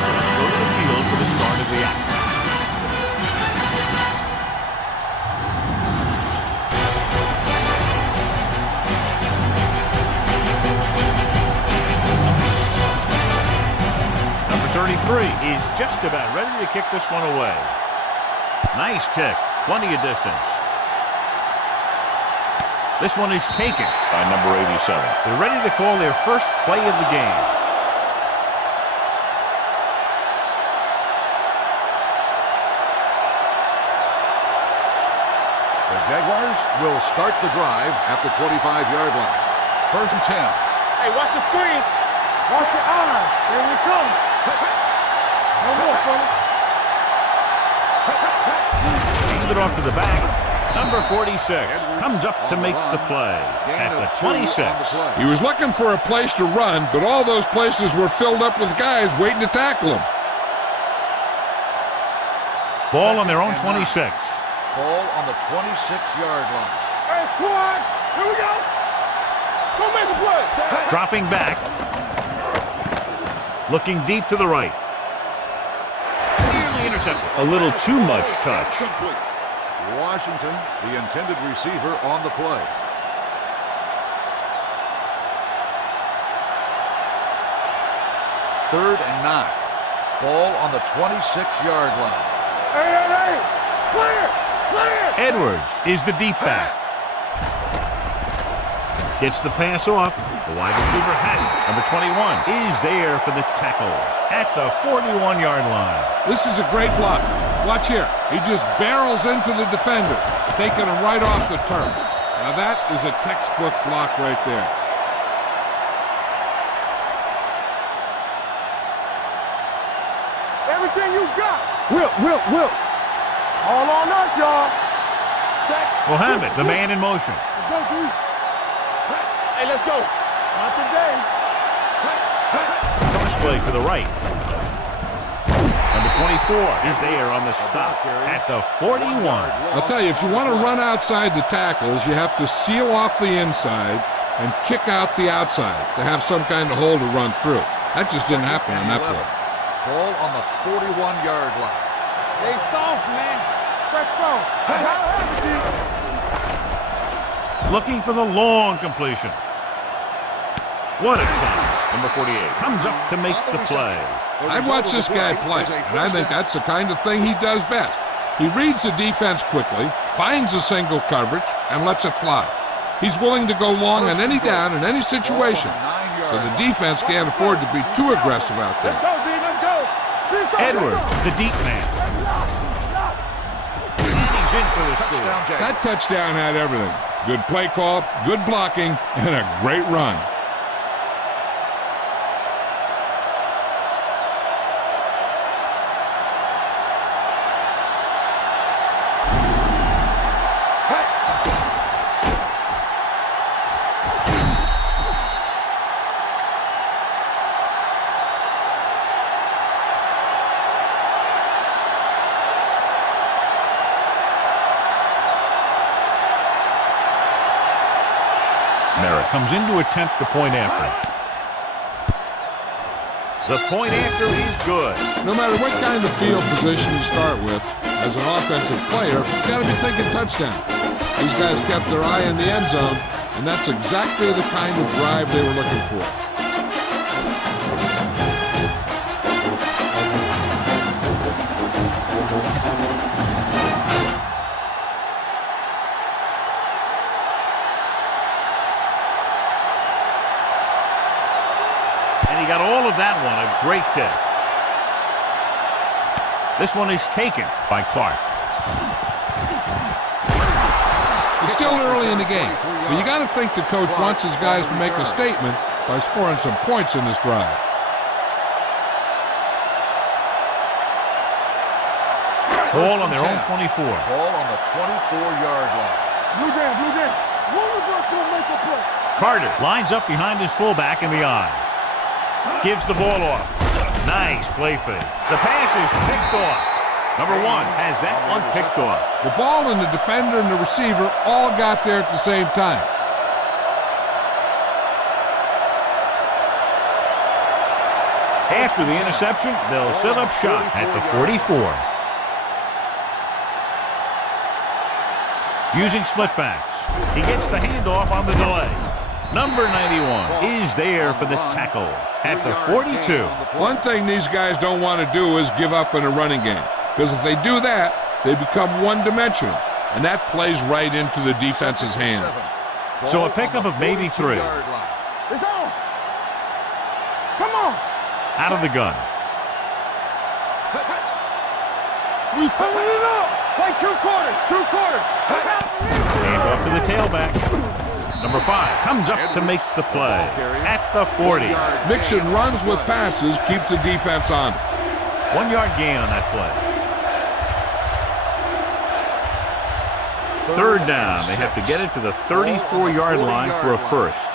So let's go to the field for the start of the action. Number 33 is just about ready to kick this one away. Nice kick. Plenty of distance. This one is taken by number 87. They're ready to call their first play of the game. The Jaguars will start the drive at the 25-yard line. 1st and 10. Hey, watch the screen. Watch your eyes. Here we come. No more, fella. Hand it off to the back. Number 46 comes up to make the play at the 26. He was looking for a place to run, but all those places were filled up with guys waiting to tackle him. Ball on their own 26. Ball on the 26-yard line. Hey, squad. Here we go. Go make a play. Dropping back. Looking deep to the right. Nearly intercepted. A little too much touch. Washington, the intended receiver, on the play. Third and 9. Ball on the 26-yard line. Hey. Clear. Edwards is the deep back. Gets the pass off. The wide receiver has it. Number 21 is there for the tackle at the 41-yard line. This is a great block. Watch here. He just barrels into the defender, taking him right off the turf. Now that is a textbook block right there. Everything you got. Will. All on us, y'all. Mohammed, the man in motion. Let's go, dude. Hey, let's go. Not today. Cross play to the right. Number 24 is there on the stop at the 41. I'll tell you, if you want to run outside the tackles, you have to seal off the inside and kick out the outside to have some kind of hole to run through. That just didn't happen on that play. Ball on the 41-yard line. Stay soft, man. Stay strong. Looking for the long completion. What a catch. Number 48 comes up to make the play. I've watched this guy play, and I think that's the kind of thing he does best. He reads the defense quickly, finds a single coverage, and lets it fly. He's willing to go long on any down in any situation, so the defense can't afford to be too aggressive out there. Let's go, D. Let's go. Edwards, the deep man. And he's in for the score. That touchdown had everything. Good play call, good blocking, and a great run. Comes in to attempt the point after. The point after is good. No matter what kind of field position you start with, as an offensive player, you've got to be thinking touchdown. These guys kept their eye on the end zone, and that's exactly the kind of drive they were looking for. Got all of that one, a great kick. This one is taken by Clark. It's still early in the game, but you got to think the coach wants his guys to make a statement by scoring some points in this drive. Ball on their own 24. Ball on the 24-yard line. Blue down. One will make a play. Carter lines up behind his fullback in the eye. Gives the ball off. Nice play fake. The pass is picked off. Number 1 has that one picked off. The ball and the defender and the receiver all got there at the same time. After the interception, they'll set up shop at the 44. Using split backs. He gets the handoff on the delay. Number 91 is there for the tackle at the 42. One thing these guys don't want to do is give up in a running game, because if they do that, they become one-dimensional, and that plays right into the defense's hand. So a pickup of maybe 3. It's on. Come on. Out of the gun. We turning it up. Play 2 quarters. 2 quarters. Handoff to the tailback. Number 5 comes up to make the play at the 40. Mixing runs with passes keeps the defense on. 1 yard gain on that play. 3rd down. They have to get it to the 34-yard line for a first.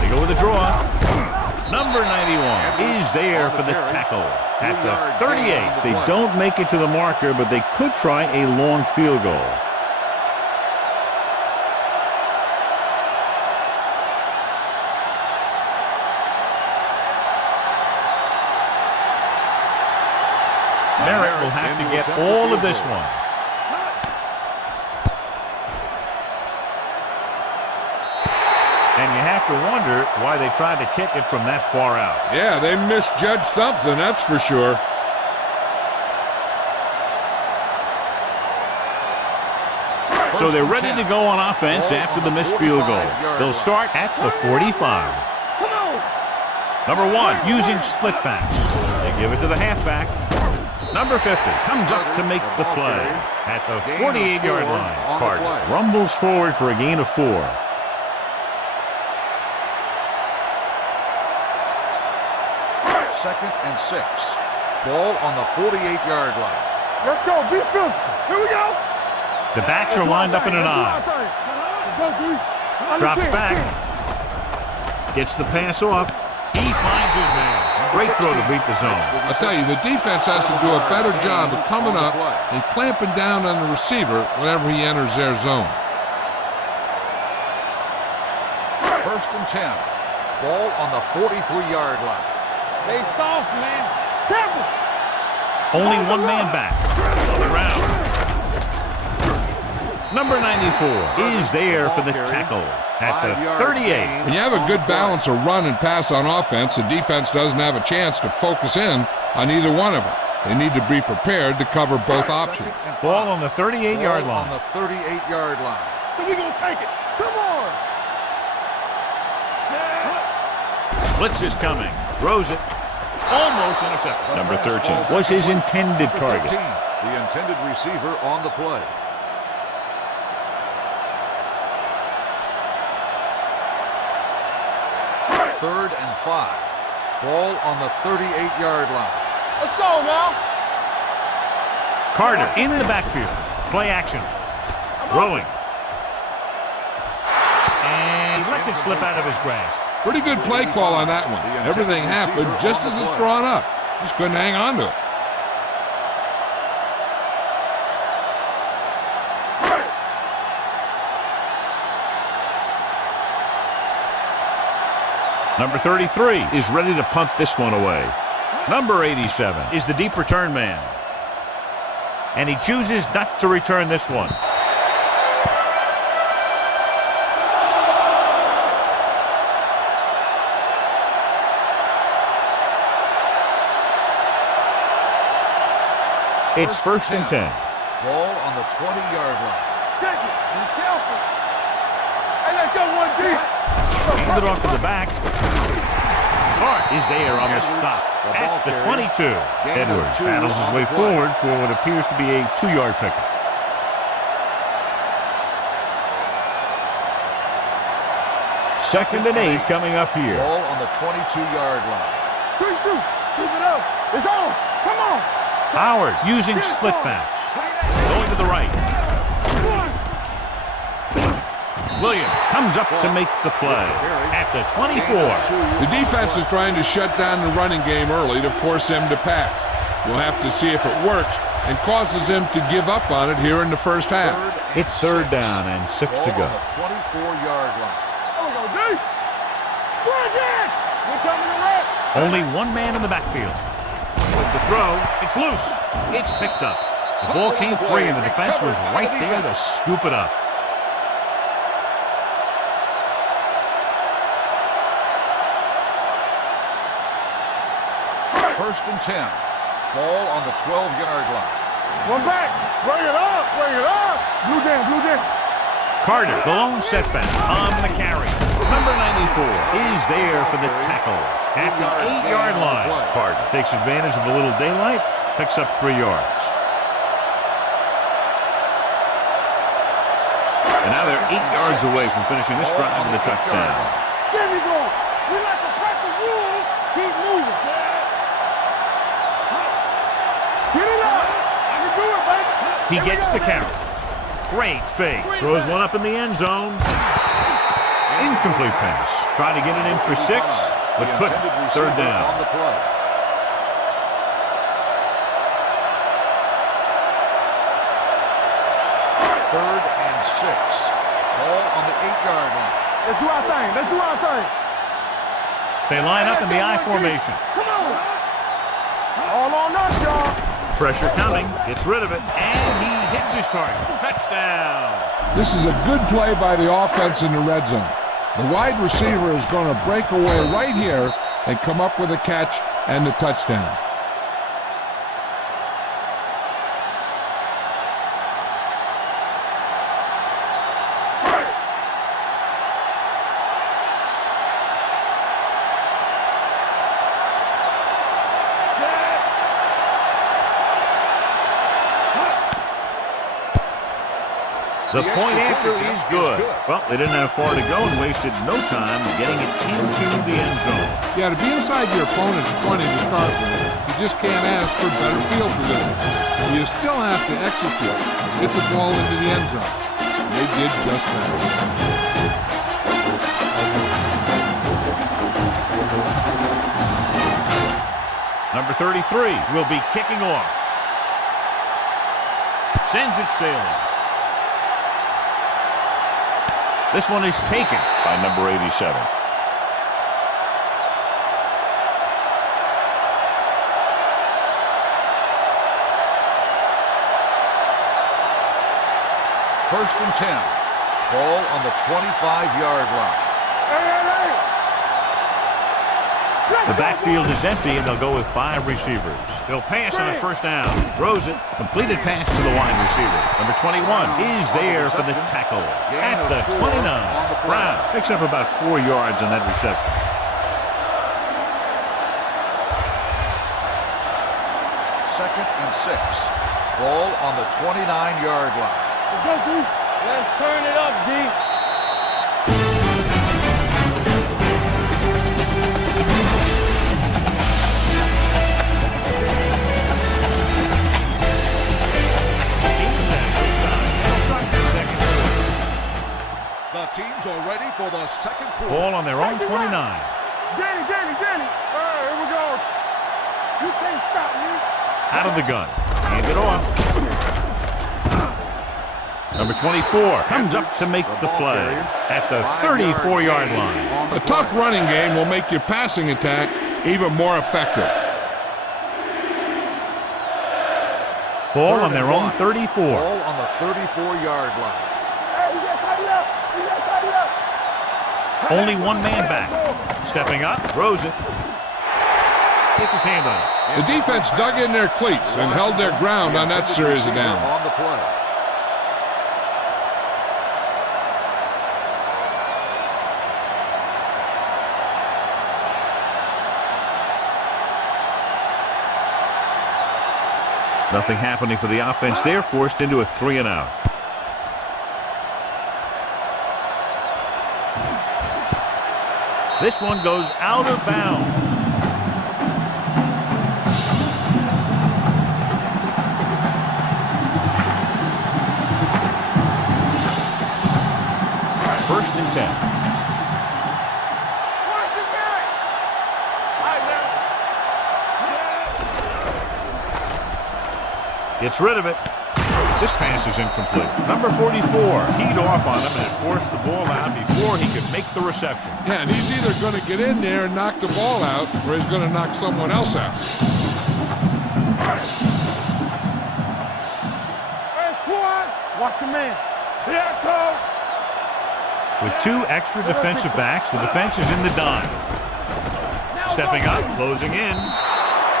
They go with a draw. Number 91 is there for the tackle at the 38. They don't make it to the marker, but they could try a long field goal. Merritt will have to get all of this one. And you have to wonder why they tried to kick it from that far out. Yeah, they misjudged something, that's for sure. So they're ready to go on offense after the missed field goal. They'll start at the 45. Number 1 using split backs. They give it to the halfback. Number 50 comes up to make the play at the 48-yard line. Carter rumbles forward for a gain of 4. Second and 6. Ball on the 48-yard line. Let's go. Be physical. Here we go. The backs are lined up in an I. Drops back. Gets the pass off. He finds his man. Great throw to beat the zone. I'll tell you, the defense has to do a better job of coming up and clamping down on the receiver whenever he enters their zone. First and 10. Ball on the 43-yard line. They soft, man. Careful. Only 1 man back. Another round. Number 94 is there for the tackle at the 38. When you have a good balance of run and pass on offense, the defense doesn't have a chance to focus in on either one of them. They need to be prepared to cover both options. Ball on the 38-yard line. On the 38-yard line. So we're going to take it. Come on. Blitz is coming. Throws it. Almost intercepted. Number 13 was his intended target. The intended receiver on the play. Third and 5. Ball on the 38-yard line. Let's go now. Carter in the backfield. Play action. Throwing. And he lets it slip out of his grasp. Pretty good play call on that one. Everything happened just as it's drawn up. Just couldn't hang on to it. Number 33 is ready to punt this one away. Number 87 is the deep return man. And he chooses not to return this one. It's first and 10. Ball on the 20-yard line. Check it. Be careful. Hey, let's go 1G. Hand it off to the back. Hart is there on the stop at the 22. Edwards paddles his way forward for what appears to be a 2-yard pickup. Second and 8 coming up here. Ball on the 22-yard line. Quick shoot. Keep it up. It's on. Come on. Howard using split backs. Going to the right. Williams comes up to make the play at the 24. The defense is trying to shut down the running game early to force him to pass. We'll have to see if it works, and causes him to give up on it here in the first half. It's third down and 6 to go. On the 24-yard line. There we go, D. Bring it! We're coming to red. Only one man in the backfield. With the throw, it's loose. It's picked up. The ball came free, and the defense was right there to scoop it up. First and 10. Ball on the 12-yard line. One back. Bring it up. Bring it up. Blue down, blue down. Carter, the lone setback on the carry. Number 94 is there for the tackle at the 8-yard line. Carter takes advantage of a little daylight, picks up 3 yards. And now they're 8 yards away from finishing this drive with a touchdown. There we go. We like to practice rules. Keep moving, sir. Get it up. I can do it, baby. He gets the carry. Great fake. Throws one up in the end zone. Incomplete pass. Trying to get it in for 6, but couldn't. Third down. On the play. Third and 6. Ball on the 8-yard line. Let's do our thing. Let's do our thing. They line up in the I formation. Come on. All on us, y'all. Pressure coming. Gets rid of it. And he hits his target. Touchdown. This is a good play by the offense in the red zone. The wide receiver is going to break away right here and come up with a catch and the touchdown. The point after is good. Well, they didn't have far to go and wasted no time getting it into the end zone. Yeah, to be inside your opponent's 20 to start with, you just can't ask for better field position. You still have to execute, get the ball into the end zone. And they did just that. Number 33 will be kicking off. Sends it sailing. This one is taken by number 87. First and 10. Ball on the 25-yard line. The backfield is empty, and they'll go with 5 receivers. They'll pass on a first down. Throws it. Completed pass to the wide receiver. Number 21 is there for the tackle at the 29. Brown picks up about 4 yards on that reception. Second and 6. Ball on the 29-yard line. Let's go, D. Let's turn it up, D. The teams are ready for the second quarter. Ball on their own 29. Danny. Here we go. You can't stop me. Out of the gun. Hand it off. Number 24 comes up to make the play at the 34-yard line. A tough running game will make your passing attack even more effective. Ball on their own 34. Ball on the 34-yard line. Hey, you got to tidy up. You got to tidy up. Only one man back. Stepping up, throws it. Gets his hand on it. The defense dug in their cleats and held their ground on that series of downs. On the play. Nothing happening for the offense. They're forced into a 3-and-out. This one goes out of bounds. First and 10. Gets rid of it. This pass is incomplete. Number 44 teed off on him and it forced the ball out before he could make the reception. Yeah, and he's either going to get in there and knock the ball out, or he's going to knock someone else out. Hey, squad, watch your man. Here I come. With 2 extra defensive backs, the defense is in the dime. Stepping up, closing in.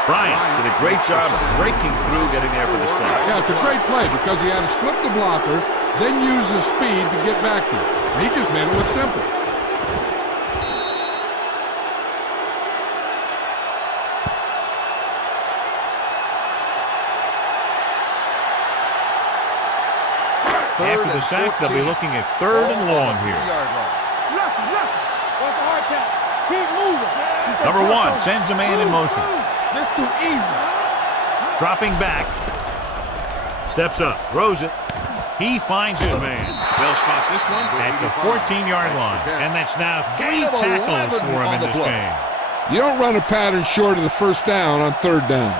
Bryant did a great job of breaking through, getting there for the sack. Yeah, it's a great play because he had to slip the blocker, then use his speed to get back there. He just made it look simple. After the sack, they'll be looking at 3rd and long here. Lucky. What's the hard count? Keep moving. Number 1 sends a man in motion. This too easy. Dropping back. Steps up, throws it. He finds his man. They'll spot this one at the 14-yard line. And that's now 3 tackles for him in this game. You don't run a pattern short of the first down on 3rd down.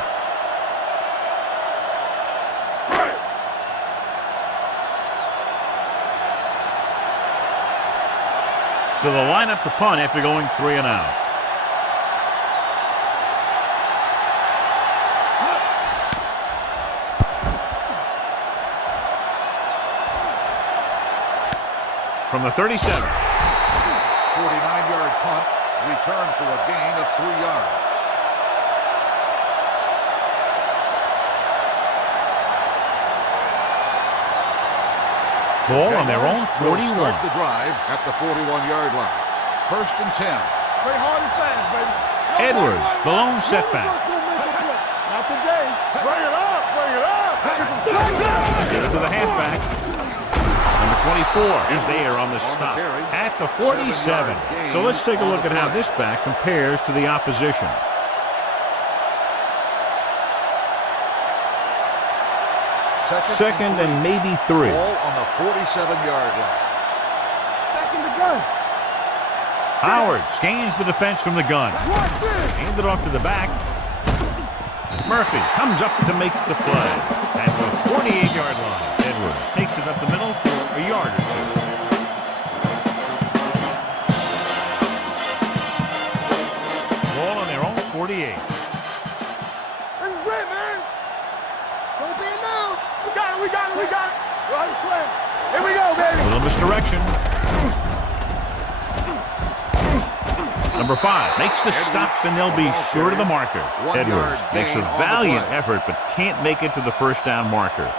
So they'll line up the punt after going 3 and out. From the 37. 49-yard punt, return for a gain of 3 yards. Ball on their own Will 41. start the drive at the 41-yard line. 1st and 10. Play hard and fast, baby. Edwards, the lone setback. Not today. Bring it up. Get it to the halfback. Number 24 is there on the stop at the 47. So let's take a look at how this back compares to the opposition. Second and maybe 3. Ball on the 47-yard line. Back in the gun. Howard scans the defense from the gun. Hand it off to the back. Murphy comes up to make the play at the 48-yard line. Edwards takes it up the middle for a yard or 2. Ball on their own 48. This is it, man. Don't be now. We got it. Right play. Here we go, baby. A little misdirection. Number 5 makes the stop, and they'll be short of the marker. Edwards makes a valiant effort, but can't make it to the first down marker.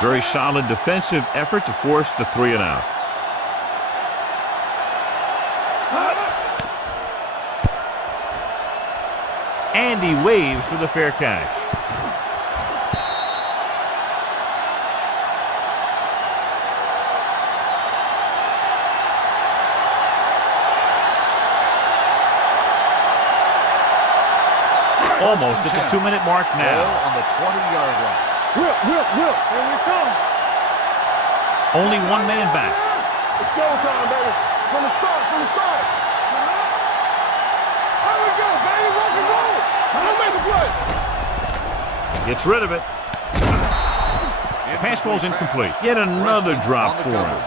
Very solid defensive effort to force the 3 and out. And he waves for the fair catch. Almost at the 2-minute mark now. Ball on the 20-yard line. Whip. Here we come. Only 1 man back. It's showtime, baby. From the start. There we go, baby. Rock and roll. Don't make the play. Gets rid of it. The pass ball's incomplete. Yet another drop for him.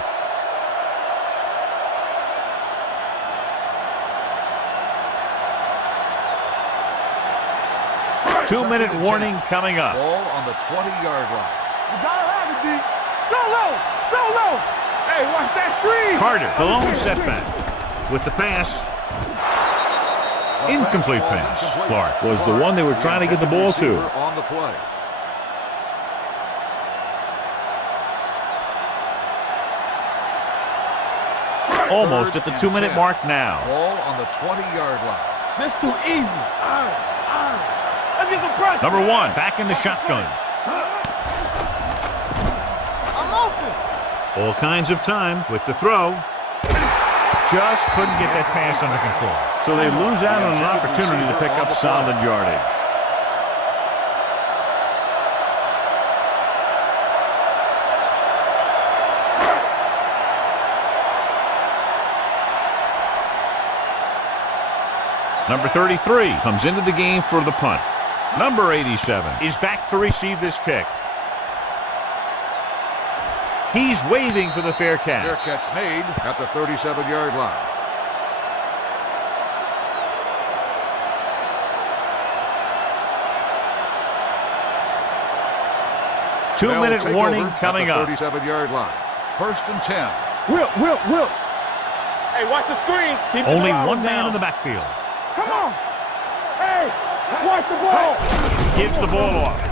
Two-minute warning coming up. Ball on the 20-yard line. You gotta have it, D. So low. Hey, watch that screen. Carter, the lone setback. With the pass. Incomplete pass. Clark was the one they were trying to get the ball to. On the play. Almost at the 2-minute mark now. Ball on the 20-yard line. This too easy. Let's get the pressure. Number 1 back in the shotgun. I'm open. All kinds of time with the throw. Just couldn't get that pass under control. So they lose out on an opportunity to pick up solid yardage. Number 33 comes into the game for the punt. Number 87 is back to receive this kick. He's waving for the fair catch. Fair catch made at the 37-yard line. Two-minute warning coming up. 37-yard line. 1st and 10. Will. Hey, watch the screen. Keep Only the one man down. in the backfield. Come on. Hey, watch the ball. Gives the ball off.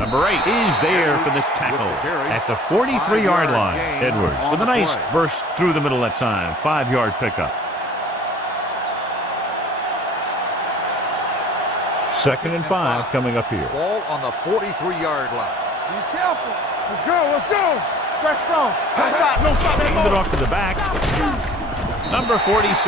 Number 8 is there for the tackle at the 43-yard line. Edwards with a nice burst through the middle that time. 5-yard pickup. 2nd and 5 coming up here. Ball on the 43-yard line. Be careful. Let's go. Stretch strong. No stop. Hand it off to the back. Number 46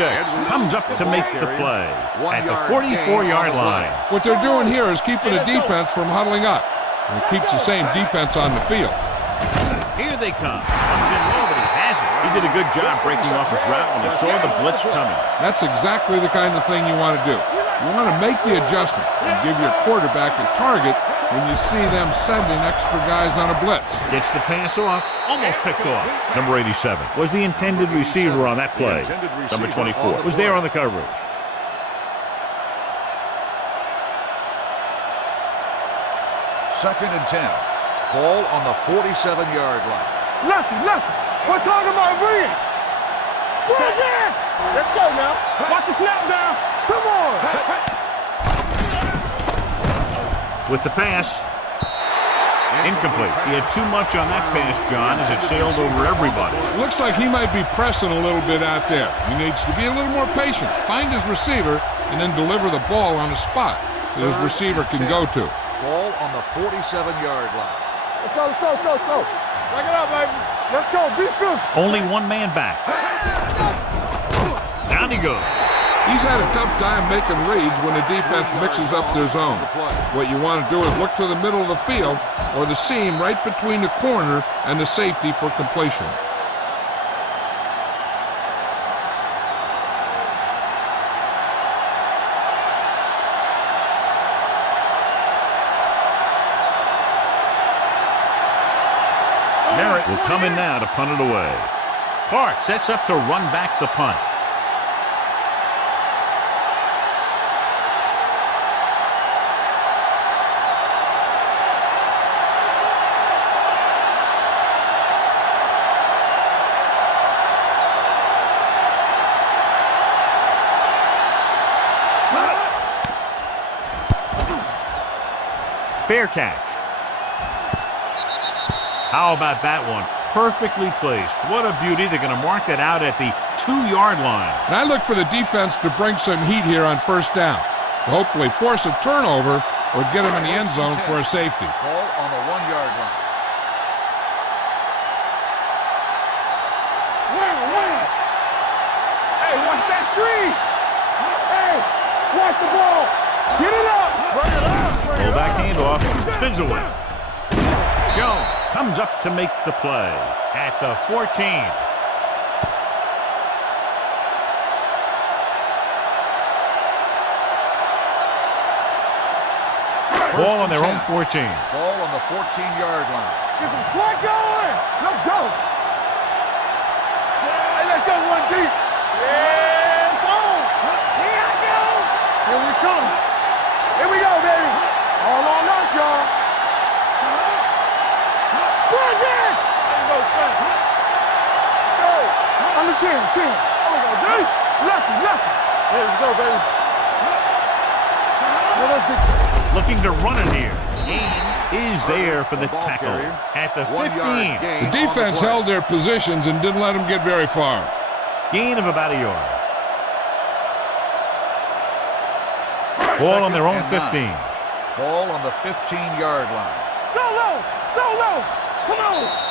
comes up to make the play at the 44-yard line. What they're doing here is keeping the defense from huddling up. And it keeps the same defense on the field. Here they come. Comes in low, but he has it. He did a good job breaking off his route when he saw the blitz coming. That's exactly the kind of thing you want to do. You want to make the adjustment and give your quarterback a target when you see them sending extra guys on a blitz. Gets the pass off, almost picked off. Number 87 was the intended receiver on that play. Number 24 was there on the coverage. Second and 10. Ball on the 47-yard line. Lucky. We're talking about bring it. Bring it. Let's go now. Watch the snap down. Come on. With the pass, incomplete. He had too much on that pass, John, as it sailed over everybody. Looks like he might be pressing a little bit out there. He needs to be a little more patient, find his receiver, and then deliver the ball on a spot that his receiver can go to. Ball on the 47-yard line. Let's go. Back it up, baby. Let's go. Be physical. Only one man back. Down he goes. He's had a tough time making reads when the defense mixes up their zone. What you want to do is look to the middle of the field or the seam right between the corner and the safety for completion. Merritt will come in now to punt it away. Clark sets up to run back the punt. Fair catch. How about that one? Perfectly placed. What a beauty. They're going to mark that out at the 2-yard line. And I look for the defense to bring some heat here on first down, to hopefully force a turnover or get him in the end zone for a safety. Ball on the 1-yard line. Hey, watch that screen. Hey, watch the ball. Get it up. Bring it up. Pull back handoff. Spins away. Jones comes up to make the play at the 14. Ball on their own 14. Ball on the 14-yard line. Get some slack going. Let's go. Hey, let's go one deep. Yeah, on. Here I go. Here we come. Here we go, baby. All on us, y'all. Run it. Let's go, fast. Go. Under 10. Oh, my God. Lucky. Here we go, baby. Looking to run it here. Gaines is there for the tackle at the 15. The defense held their positions and didn't let them get very far. Gain of about a yard. Ball on their own 15. Ball on the 15-yard line. Solo. Come on.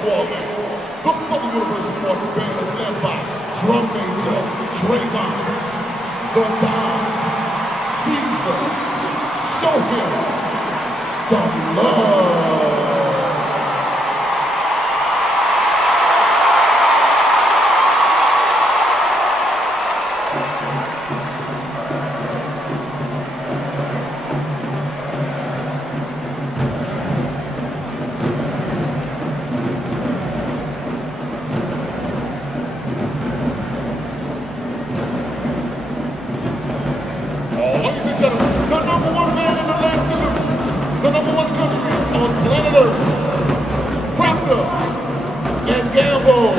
squad. The Southern University marching band is led by drum major Trayvon, the Don, Caesar. Show him some love. Ladies and gentlemen, the number one man in the land salutes the number one country on planet Earth, Procter and Gamble.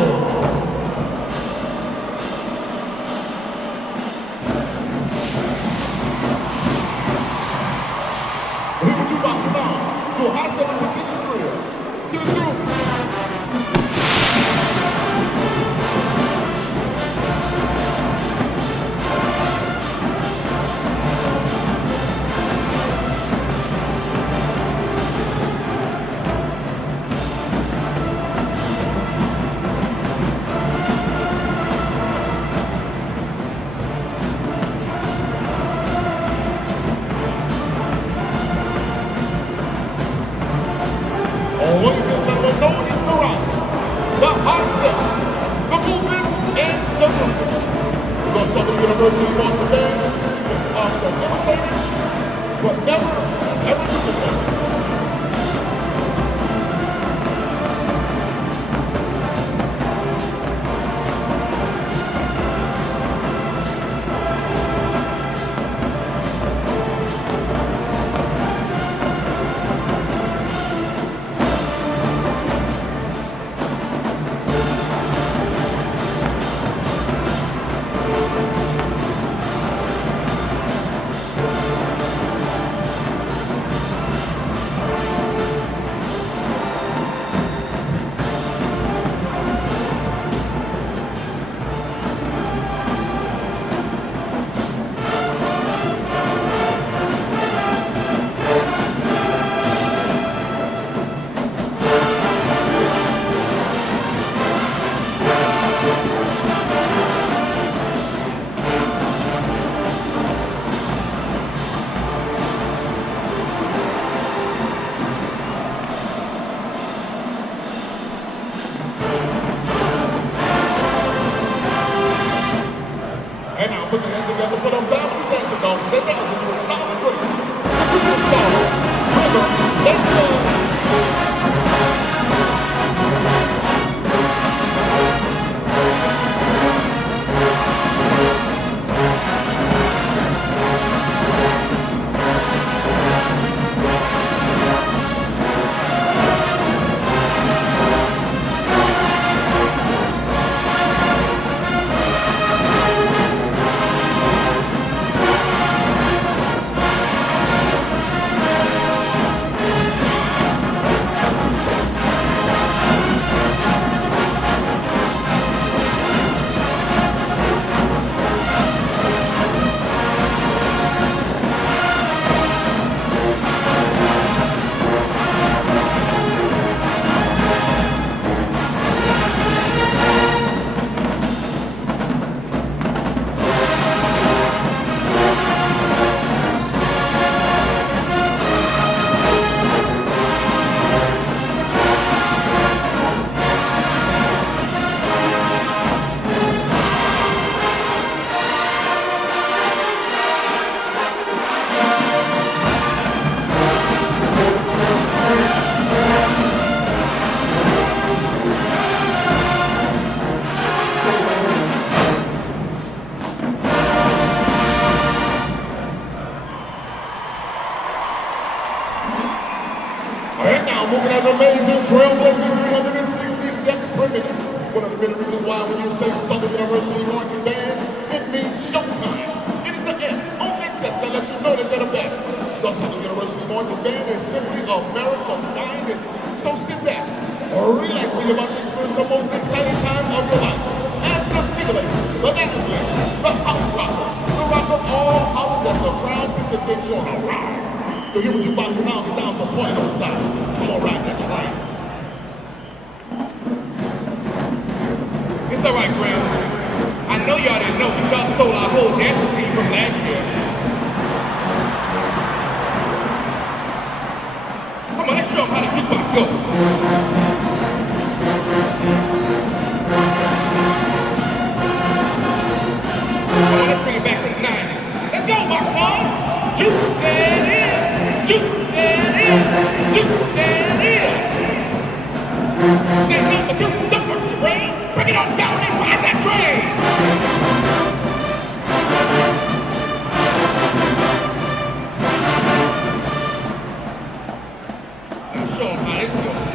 Here with you box now, do a high seven precision drill to the tune. Ladies and gentlemen, no one is the rock, the high step, the movement, and the groove. The Southern University marching band is often imitated, but never, ever duplicated. And now put your hands together for them family dancing dogs. They dancing with style and grace. Continue to style. Rhythm, nation. And now moving at an amazing trailblazing 360 steps per minute. One of the many reasons why when you say Southern University Marching Band, it means showtime. It is the S on their chest that lets you know that they're the best. The Southern University Marching Band is simply America's finest. So sit back, relax when you're about to experience the most exciting time of your life. As the stimulator, the dazzler, the house rocker, the rock of all houses as the crowd picture takes you on a ride. So here with you about to now get down to point of style. Come on, ride that train. old national team from last year. Come on, let's show them how the jukebox goes. Come on, let's bring it back to the 90s. Let's go, Box One. Juke that is. Juke that is. Juke that is. Say number two, don't hurt your brain. Bring it on down and ride that train. Let's show them how it's going.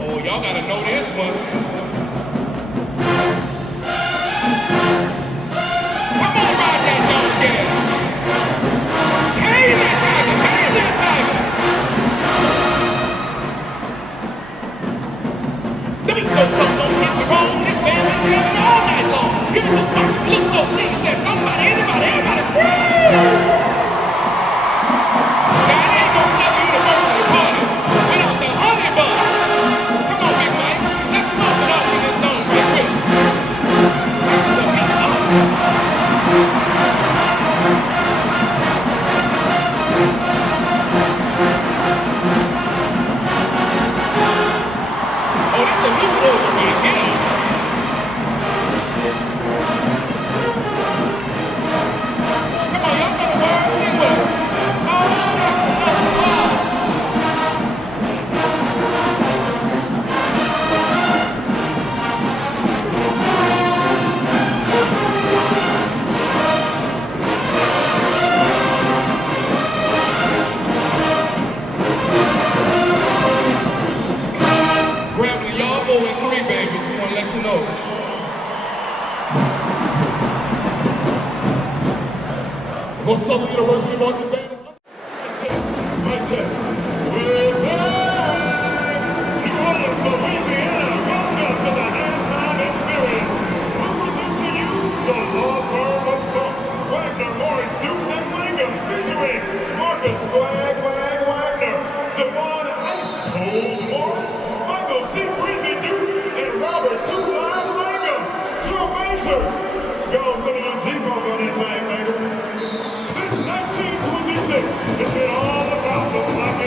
Oh, y'all gotta know this one. Come on, ride that dog gas. Tame that tiger, tame that tiger. The beat goes on, don't hit me wrong. This band been jamming all night long. Give it the box, look so please. Says somebody, anybody, everybody scream. Now it ain't no Southern University party without the honey bun. Come on, Big Mike, let's smoke it off in this zone right quick. Turn the beat up. Oh, this is a new order right here. Come on, y'all know the word. Sing with it. Oh, that's enough. Oh. Grambling, y'all 0-3, baby. Just want to let you know. North Southern University marching band is my test. We're back! New Orleans, Louisiana. Welcome to the halftime experience. Represent to you the law firm of Funk, Wagner, Morris, Dukes, and Langham, featuring Marcus Swag Wagner, Devon Ice Cold Morris, Michael C. Breezy Dukes, and Robert Two Line Langham. Drum majors. Go put a little G-Funk on that thing, baby. Since 1926, it's been all about the black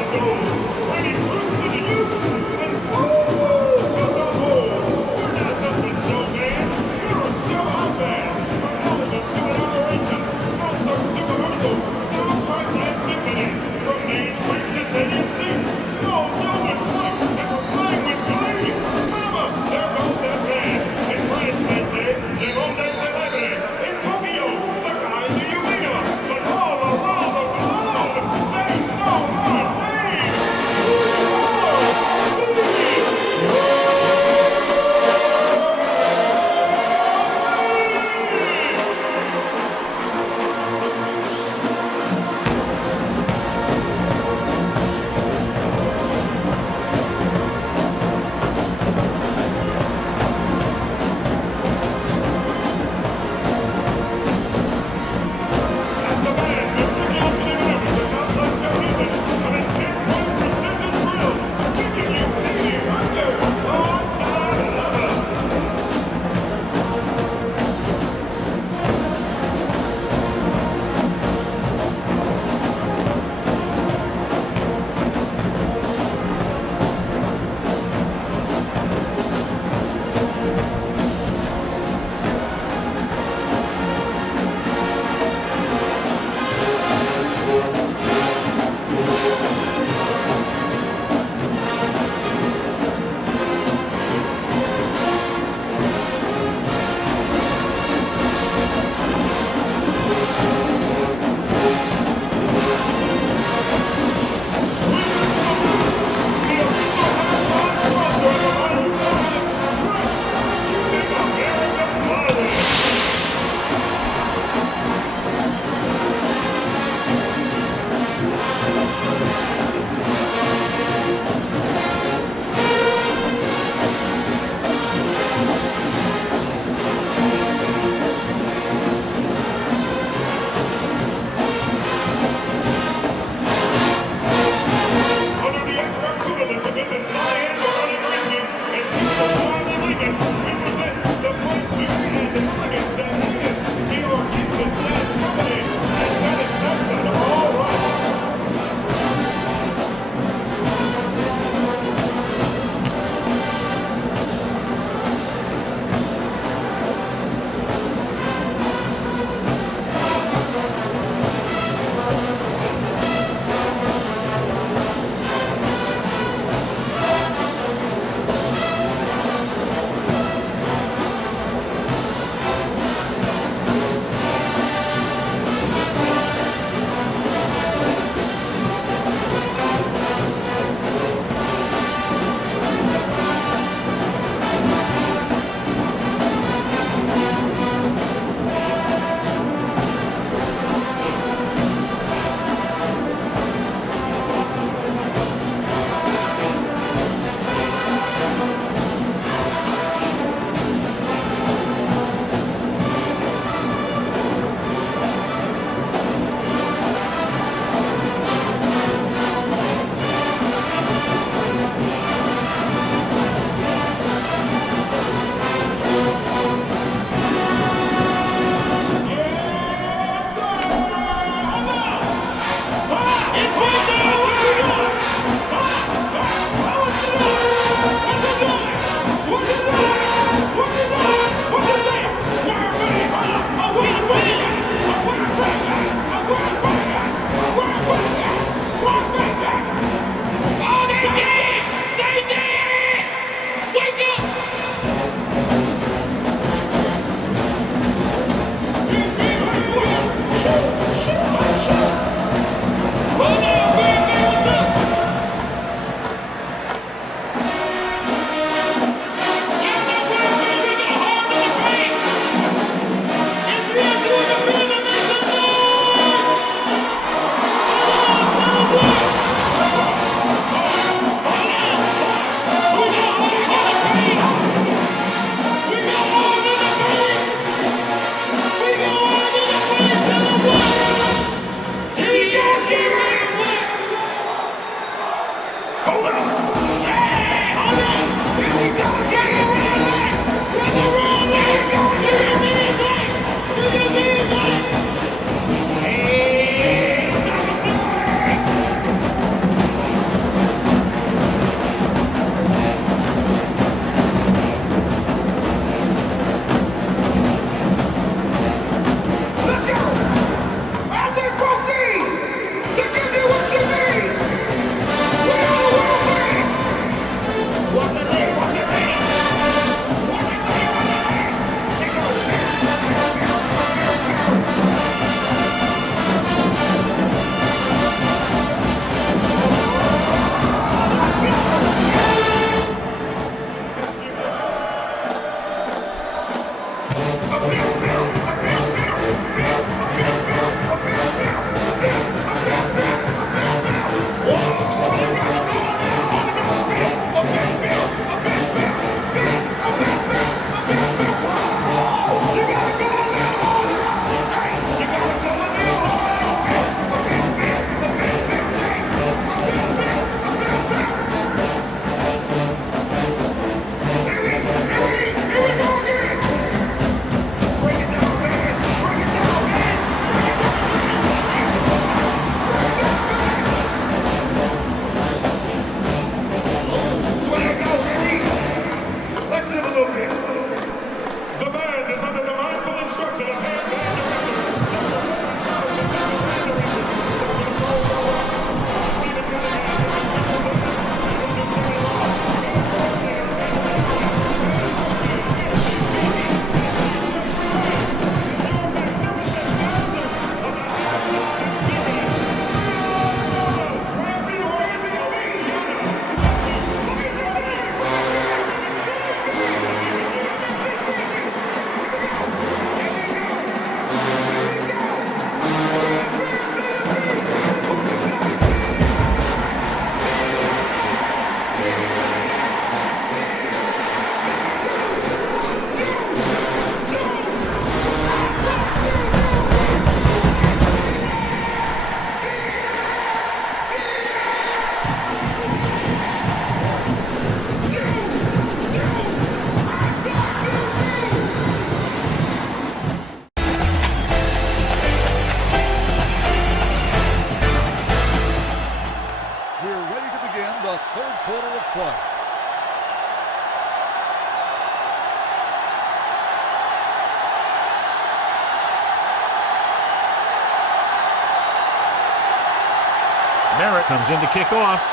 comes in to kick off.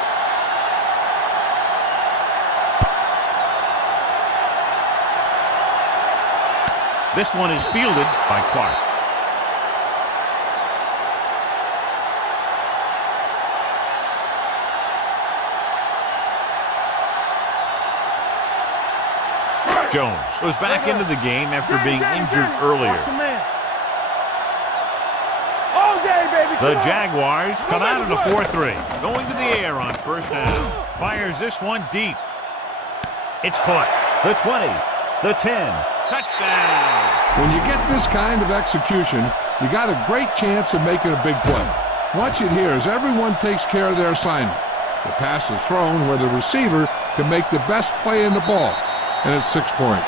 This one is fielded by Clark. Jones was back into the game after being injured earlier. The Jaguars come out at a 4-3. Going to the air on first down. Fires this one deep. It's caught. The 20, the 10. Touchdown. When you get this kind of execution, you got a great chance of making a big play. Watch it here as everyone takes care of their assignment. The pass is thrown where the receiver can make the best play in the ball, and it's 6 points.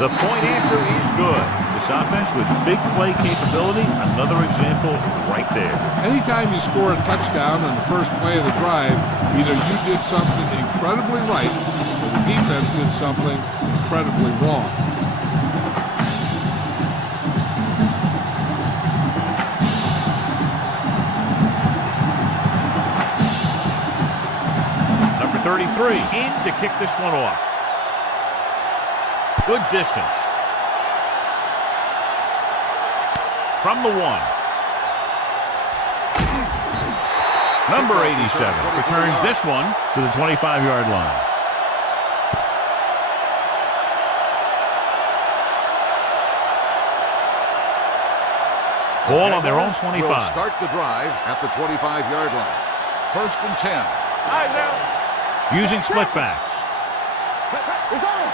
The point after is good. This offense with big play capability, another example right there. Anytime you score a touchdown on the first play of the drive, either you did something incredibly right or the defense did something incredibly wrong. Number 33 in to kick this one off. Good distance. From the 1. Number 87 returns this one to the 25-yard line. Ball on their own 25. Will start the drive at the 25-yard line. 1st and 10. All right, now. Using split backs. It's on.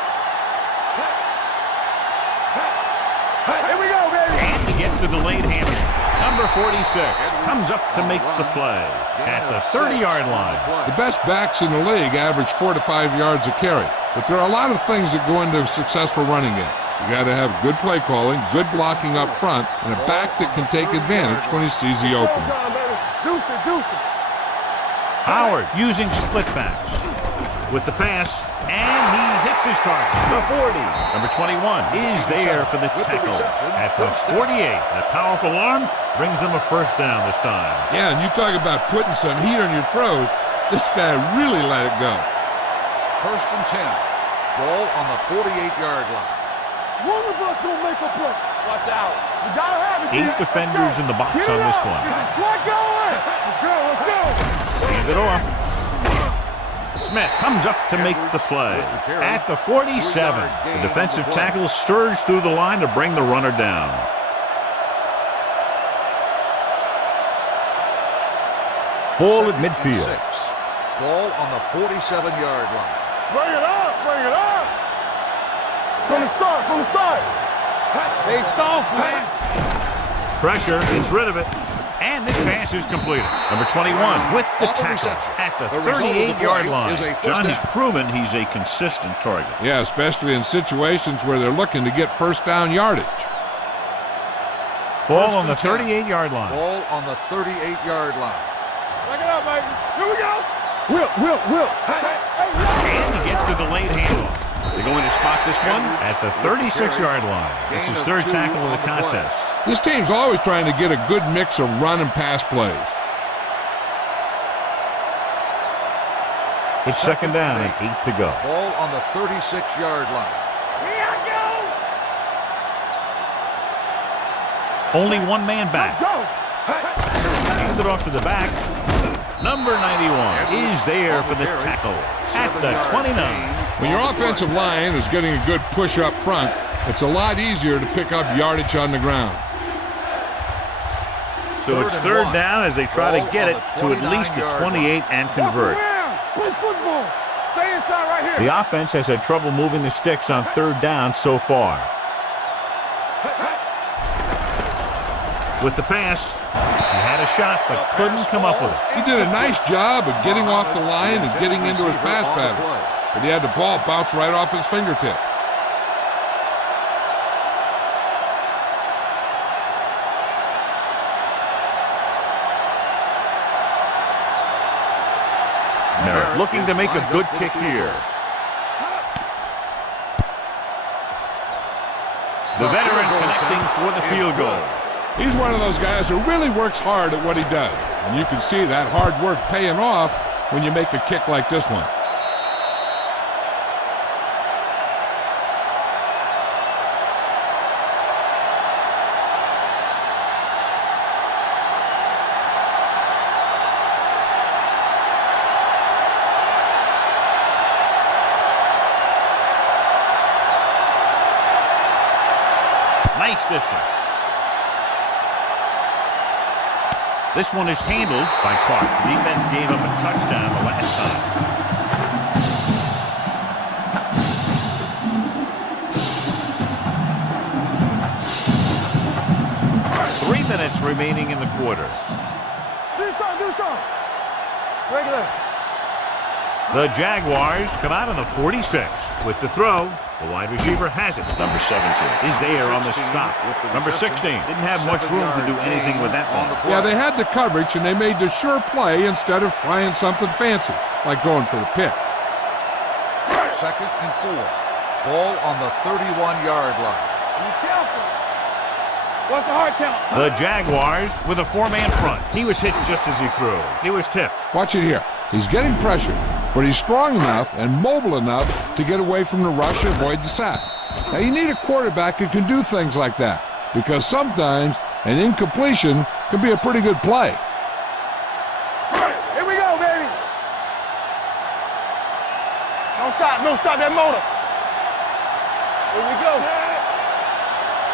Here we go, baby. And he gets the delayed handoff. Number 46 comes up to make the play at the 30-yard line. The best backs in the league average 4 to 5 yards a carry, but there are a lot of things that go into a successful running game. You got to have good play calling, good blocking up front, and a back that can take advantage when he sees the opening. Deuce it. Howard using split backs with the pass, and he hits his target. The 40. Number 21 is there for the tackle at the 48. That powerful arm brings them a first down this time. Yeah, and you talk about putting some heat on your throws. This guy really let it go. 1st and 10. Ball on the 48-yard line. One of us gonna make a play. Watch out. You gotta have it. 8 defenders in the box on this one. Slide going. Let's go. Hand it off. Smith comes up to make the play at the 47. The defensive tackle surged through the line to bring the runner down. Ball at midfield. Ball on the 47-yard line. Bring it up. From the start. They soft, man. Pressure gets rid of it. And this pass is completed. Number 21 with the tackle at the 38-yard line. John has proven he's a consistent target. Yeah, especially in situations where they're looking to get first down yardage. Ball on the 38-yard line. Ball on the 38-yard line. Back it up, baby. Here we go. Will. And he gets the delayed handoff. They're going to spot this one at the 36-yard line. It's his 3rd tackle of the contest. This team's always trying to get a good mix of run and pass plays. It's 2nd down and 8 to go. Ball on the 36-yard line. Here I go. Only one man back. Go. Hand it off to the back. Number 91 is there for the tackle at the 29. When your offensive line is getting a good push up front, it's a lot easier to pick up yardage on the ground. So it's 3rd down as they try to get it to at least the 28 and convert. Play football. Stay inside right here. The offense has had trouble moving the sticks on 3rd down so far. With the pass, he had a shot but couldn't come up with it. He did a nice job of getting off the line and getting into his pass pattern. but he had the ball bounce right off his fingertips. Merritt looking to make a good kick here. The veteran connecting for the field goal. He's one of those guys who really works hard at what he does. And you can see that hard work paying off when you make a kick like this one. Nice distance. This one is handled by Clark. The defense gave up a touchdown the last time. 3 minutes remaining in the quarter. Do something. Regular. The Jaguars come out on the 46 with the throw. The wide receiver has it. Number 17 is there on the stop. Number 16 didn't have much room to do anything with that ball. Yeah, they had the coverage, and they made the sure play instead of trying something fancy, like going for the pick. 2nd and 4. Ball on the 31-yard line. Be careful. What's the hard count? The Jaguars with a 4-man front. He was hit just as he threw. He was tipped. Watch it here. He's getting pressure, but he's strong enough and mobile enough to get away from the rush and avoid the sack. Now, you need a quarterback who can do things like that, because sometimes an incompletion can be a pretty good play. Here we go, baby. Don't stop that motor. Here we go.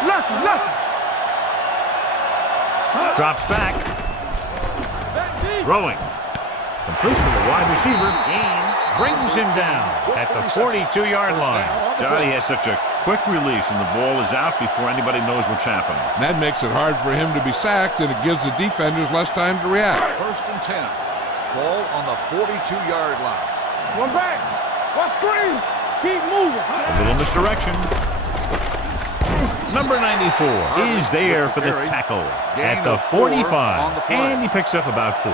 Lucky. Drops back. Throwing. Complete to the wide receiver. Gaines brings him down at the 42-yard line. Johnny has such a quick release, and the ball is out before anybody knows what's happening. That makes it hard for him to be sacked, and it gives the defenders less time to react. 1st and 10. Ball on the 42-yard line. One back. One screen. Keep moving. A little misdirection. Number 94 is there for the tackle at the 45, and he picks up about 4.